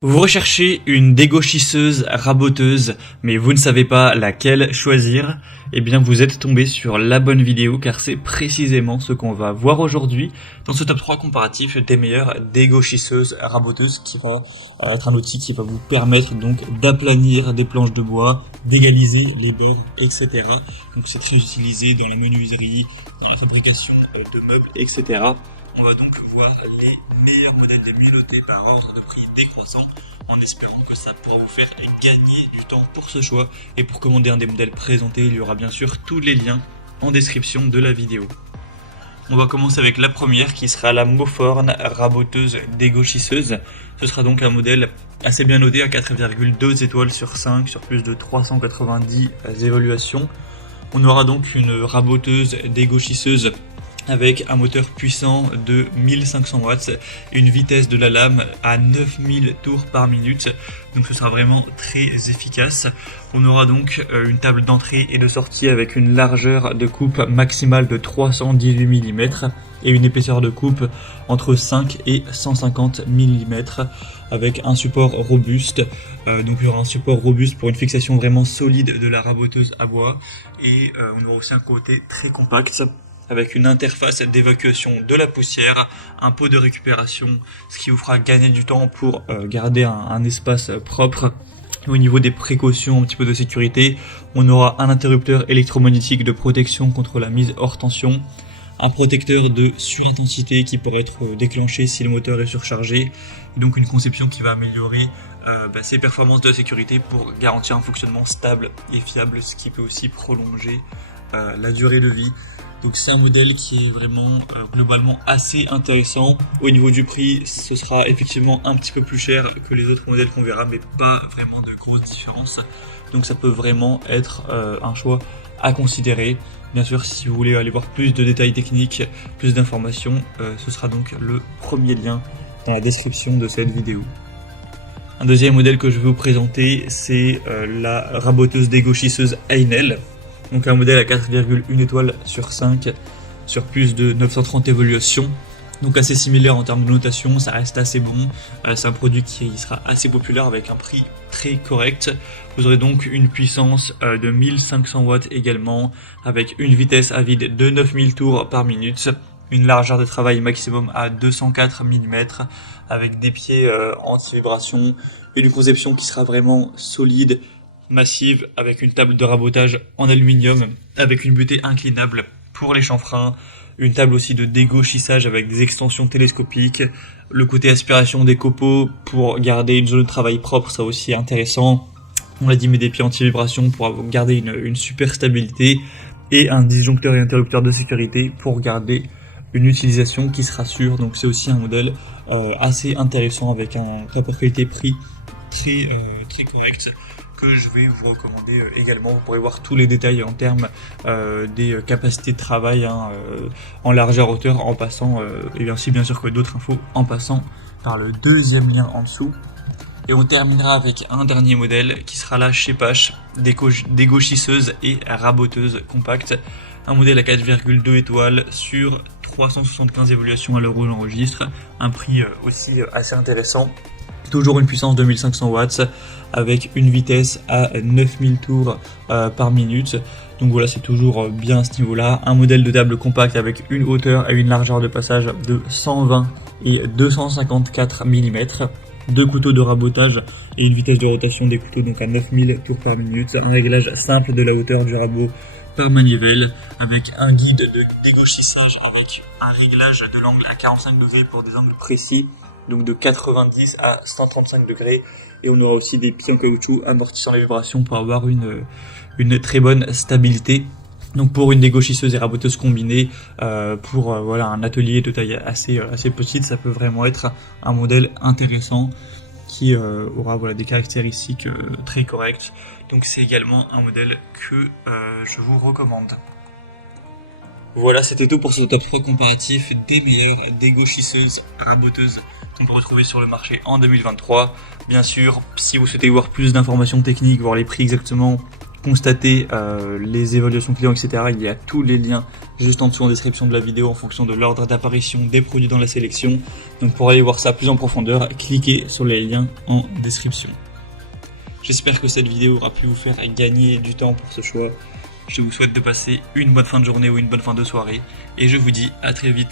Vous recherchez une dégauchisseuse raboteuse, mais vous ne savez pas laquelle choisir? Eh bien, vous êtes tombé sur la bonne vidéo, car c'est précisément ce qu'on va voir aujourd'hui dans ce top 3 comparatif des meilleures dégauchisseuses raboteuses, qui va être un outil qui va vous permettre donc d'aplanir des planches de bois, d'égaliser les bords, etc. Donc c'est très utilisé dans la menuiserie, dans la fabrication de meubles, etc. On va donc voir les meilleurs modèles des mieux-notés par ordre de prix décroissant, en espérant que ça pourra vous faire gagner du temps pour ce choix. Et pour commander un des modèles présentés, il y aura bien sûr tous les liens en description de la vidéo. On va commencer avec la première qui sera la Moforn raboteuse dégauchisseuse. Ce sera donc un modèle assez bien noté à 4,2 étoiles sur 5 sur plus de 390 évaluations. On aura donc une raboteuse dégauchisseuse avec un moteur puissant de 1500 watts et une vitesse de la lame à 9000 tours par minute. Donc ce sera vraiment très efficace. On aura donc une table d'entrée et de sortie avec une largeur de coupe maximale de 318 mm et une épaisseur de coupe entre 5 et 150 mm avec un support robuste. Donc il y aura un support robuste pour une fixation vraiment solide de la raboteuse à bois et on aura aussi un côté très compact avec une interface d'évacuation de la poussière, un pot de récupération, ce qui vous fera gagner du temps pour garder un espace propre. Au niveau des précautions, un petit peu de sécurité, on aura un interrupteur électromagnétique de protection contre la mise hors tension, un protecteur de surintensité qui pourrait être déclenché si le moteur est surchargé, et donc une conception qui va améliorer ses performances de sécurité pour garantir un fonctionnement stable et fiable, ce qui peut aussi prolonger la durée de vie. Donc c'est un modèle qui est vraiment globalement assez intéressant. Au niveau du prix, ce sera effectivement un petit peu plus cher que les autres modèles qu'on verra, mais pas vraiment de grosses différences. Donc ça peut vraiment être un choix à considérer. Bien sûr, si vous voulez aller voir plus de détails techniques, plus d'informations, ce sera donc le premier lien dans la description de cette vidéo. Un deuxième modèle que je vais vous présenter, c'est la raboteuse dégauchisseuse Einel. Donc un modèle à 4,1 étoiles sur 5 sur plus de 930 évaluations. Donc assez similaire en termes de notation, ça reste assez bon. C'est un produit qui sera assez populaire avec un prix très correct. Vous aurez donc une puissance de 1500 watts également, avec une vitesse à vide de 9000 tours par minute, une largeur de travail maximum à 204 mm, avec des pieds anti-vibration, et une conception qui sera vraiment solide, massive, avec une table de rabotage en aluminium, avec une butée inclinable pour les chanfreins, une table aussi de dégauchissage avec des extensions télescopiques, le côté aspiration des copeaux pour garder une zone de travail propre, ça aussi intéressant. On l'a dit, mais des pieds anti-vibration pour garder une super stabilité, et un disjoncteur et interrupteur de sécurité pour garder une utilisation qui sera sûre. Donc c'est aussi un modèle assez intéressant avec un rapport qualité-prix très correct, que je vais vous recommander également. Vous pourrez voir tous les détails en termes des capacités de travail en largeur, hauteur, en passant, et ainsi bien sûr que d'autres infos, en passant par le deuxième lien en dessous. Et on terminera avec un dernier modèle qui sera la Shepash dégauchisseuse et raboteuse compacte. Un modèle à 4,2 étoiles sur 375 évaluations à l'heure où j'enregistre. Un prix aussi assez intéressant. Toujours une puissance de 1500 watts avec une vitesse à 9000 tours par minute. Donc voilà, c'est toujours bien à ce niveau-là. Un modèle de table compacte avec une hauteur et une largeur de passage de 120 et 254 mm. Deux couteaux de rabotage et une vitesse de rotation des couteaux donc à 9000 tours par minute. Un réglage simple de la hauteur du rabot par manivelle, avec un guide de dégauchissage avec un réglage de l'angle à 45 degrés pour des angles précis, donc de 90 à 135 degrés, et on aura aussi des pieds en caoutchouc amortissant les vibrations pour avoir une très bonne stabilité. Donc pour une dégauchisseuse et raboteuse combinée, pour un atelier de taille assez petite, ça peut vraiment être un modèle intéressant qui aura des caractéristiques très correctes. Donc c'est également un modèle que je vous recommande. Voilà, c'était tout pour ce top 3 comparatif des meilleures dégauchisseuses raboteuses qu'on peut retrouver sur le marché en 2023. Bien sûr, si vous souhaitez voir plus d'informations techniques, voir les prix exactement, constater les évaluations clients, etc., il y a tous les liens juste en dessous en description de la vidéo en fonction de l'ordre d'apparition des produits dans la sélection. Donc pour aller voir ça plus en profondeur, cliquez sur les liens en description. J'espère que cette vidéo aura pu vous faire gagner du temps pour ce choix. Je vous souhaite de passer une bonne fin de journée ou une bonne fin de soirée et je vous dis à très vite.